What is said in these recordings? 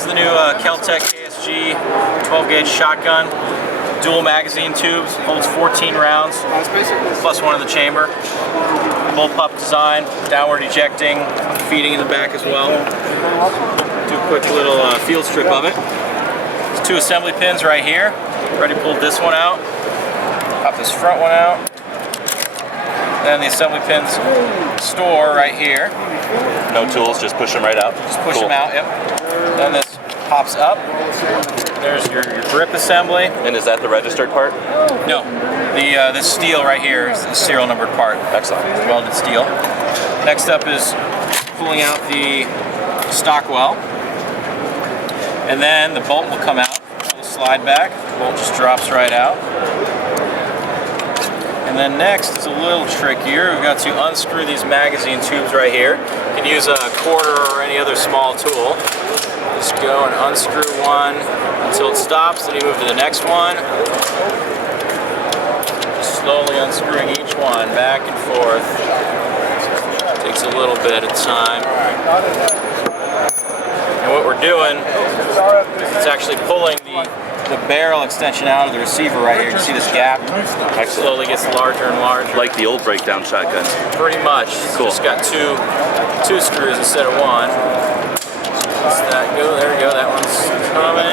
This is the new KelTec KSG 12 gauge shotgun. Dual magazine tubes, holds 14 rounds, plus one in the chamber. Bullpup design, downward ejecting, feeding in the back as well. Do a quick little field strip of it. There's two assembly pins right here. Ready to pull this one out. Pop this front one out. Then the assembly pins store right here. No tools, just push them right out. Just push them out, yep. Then this pops up. There's your grip assembly. And is that the registered part? No, this steel right here is the serial numbered part. Excellent. Welded steel. Next up is pulling out the stock well. And then the bolt will come out. It'll slide back. The bolt just drops right out. And then next, it's a little trickier. We've got to unscrew these magazine tubes right here. You can use a quarter or any other small tool. Just go and unscrew one until it stops, then you move to the next one. Just slowly unscrewing each one back and forth. Takes a little bit of time. And what we're doing, it's actually pulling the barrel extension out of the receiver right here. You can see this gap. It slowly gets larger and larger. Like the old breakdown shotgun. Pretty much. Cool. Just got two screws instead of one. Let's that go. There we go. That one's coming.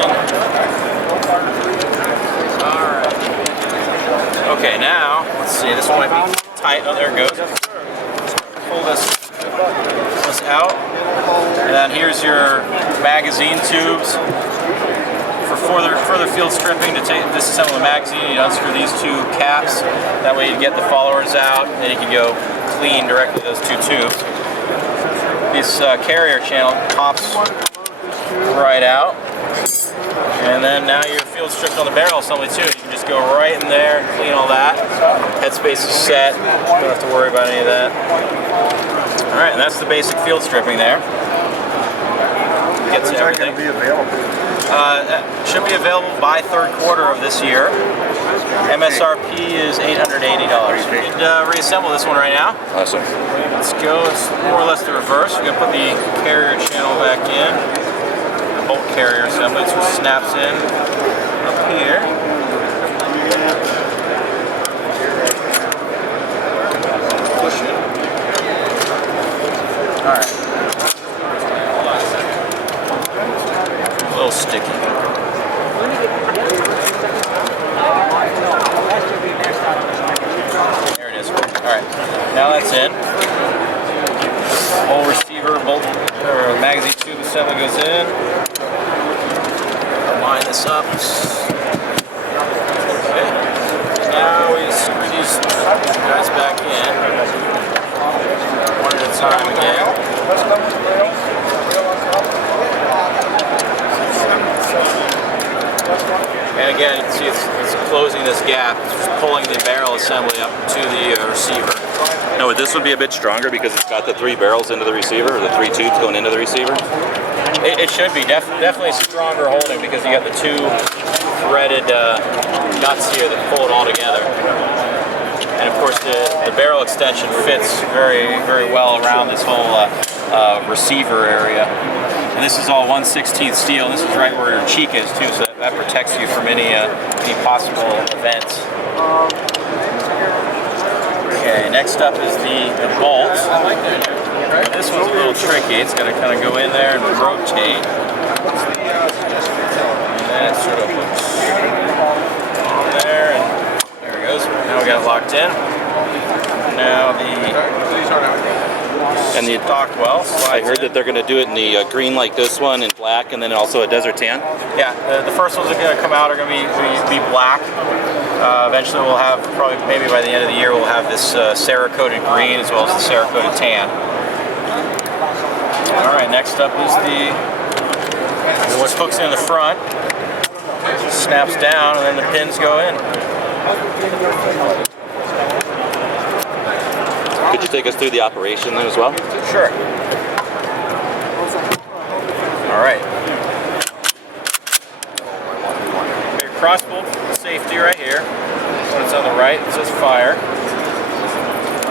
Alright. Okay, now, let's see. This one might be tight. Oh, there it goes. Pull this out. And then here's your magazine tubes. For further field stripping, to disassemble the magazine, you unscrew these two caps. That way you get the followers out, and you can go clean directly those two tubes. This carrier channel pops right out, and then now you're field stripped on the barrel assembly too. You can just go right in there, clean all that. Headspace is set. Don't have to worry about any of that. All right, and that's the basic field stripping there. Gets everything. Should be available by third quarter of this year. MSRP is $880. We could reassemble this one right now. Awesome. Let's go. It's more or less the reverse. We're gonna put the carrier channel back in. The bolt carrier assembly, so it snaps in up here. Push it. All right. Hold on a second. A little sticky. There it is. All right. Now that's in. Whole receiver bolt or magazine tube assembly goes in. Line this up. Okay. Now we screw these guys back in. One at a time again. And again, you can see it's closing this gap. It's just pulling the barrel assembly up to the receiver. No, this would be a bit stronger because it's got the 3 barrels into the receiver, or the 3 tubes going into the receiver. It should be definitely stronger holding because you got the 2 threaded nuts here that pull it all together. And of course, the barrel extension fits very, very well around this whole receiver area. And this is all 1/16 steel. And this is right where your cheek is too, so that protects you from any possible events. Okay, next up is the bolt. This one's a little tricky. It's going to kind of go in there and rotate. And then it sort of hooks there, and there it goes. Now we got it locked in. Now the stock well. I heard that they're going to do it in the green like this one, and black, and then also a desert tan. Yeah, the first ones that are going to come out are going to be black. Eventually we'll have, probably maybe by the end of the year, we'll have this Cerakoted green as well as the Cerakoted tan. Alright, next up is what hooks in the front, snaps down, and then the pins go in. Could you take us through the operation then as well? Sure. Alright. Your crossbolt safety right here. When it's on the right, it says fire.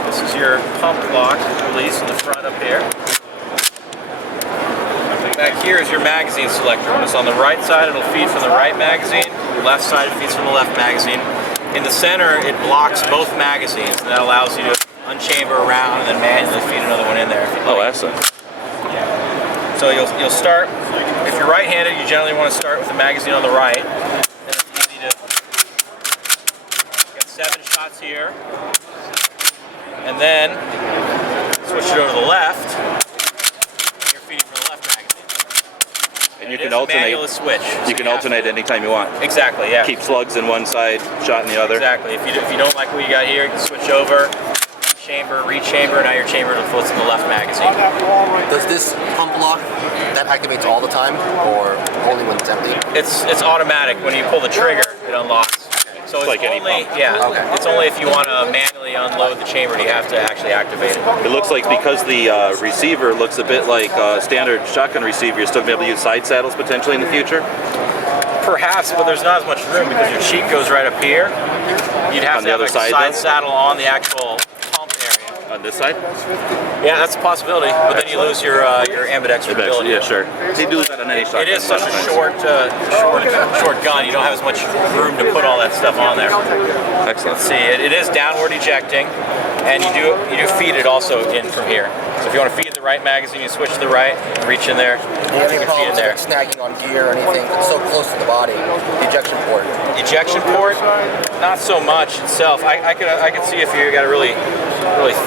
This is your pump lock release in the front up here. back here is your magazine selector. When it's on the right side, it'll feed from the right magazine. The left side, it feeds from the left magazine. In the center, it blocks both magazines, and that allows you to unchamber around and then manually feed another one in there. Oh, excellent. So you'll start, if you're right-handed, you generally want to start with the magazine on the right. Then it's easy to get 7 shots here. And then switch it over to the left. You're feeding from the left magazine. And you can alternate. Switch. You can alternate anytime you want. Exactly, yeah. Keep slugs in one side, shot in the other. Exactly. If you don't like what you got here, you can switch over, chamber, rechamber. Now your chamber flips in the left magazine. Does this pump lock, that activates all the time, or only when it's empty? It's automatic. When you pull the trigger, it unlocks. So it's like any only, pump. yeah. Okay. It's only if you want to manually unload the chamber, do you have to actually activate it. It looks like because the receiver looks a bit like a standard shotgun receiver, you're still going to be able to use side saddles potentially in the future? Perhaps, but there's not as much room because your cheek goes right up here. You'd have On to the have other a side, side though? saddle on the actual pump area. On this side? Yeah, that's a possibility, but then you lose your ambidextrous ability. Yeah, sure. They do that on any shotgun. It is such a sometimes. short gun. You don't have as much room to put all that stuff on there. Excellent. See, it is downward ejecting, and you do feed it also in from here. So if you want to feed the right magazine, you switch to the right, reach in there, Any you can feed in problems there. like snagging on gear or anything that's so close to the body? Ejection port. Ejection port, not so much itself. I could see if you got a really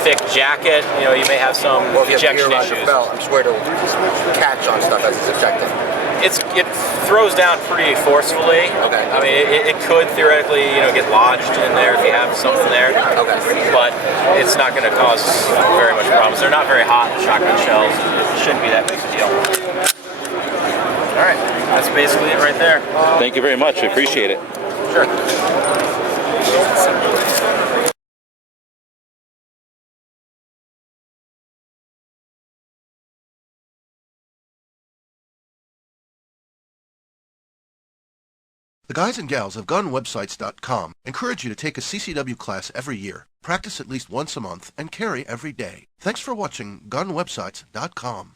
thick jacket, you know, you may have some Or if you have gear ejection around your issues. belt, I'm sure it'll catch on stuff as it's ejecting. It throws down pretty forcefully. Okay. I mean, it could theoretically, you know, get lodged in there if you have something there. Okay. But it's not going to cause very much problems. They're not very hot, the shotgun shells. It shouldn't be that big of a deal. All right, that's basically it right there. Thank you very much. I appreciate it. Sure. The guys and gals of GunWebsites.com encourage you to take a CCW class every year, practice at least once a month, and carry every day. Thanks for watching GunWebsites.com.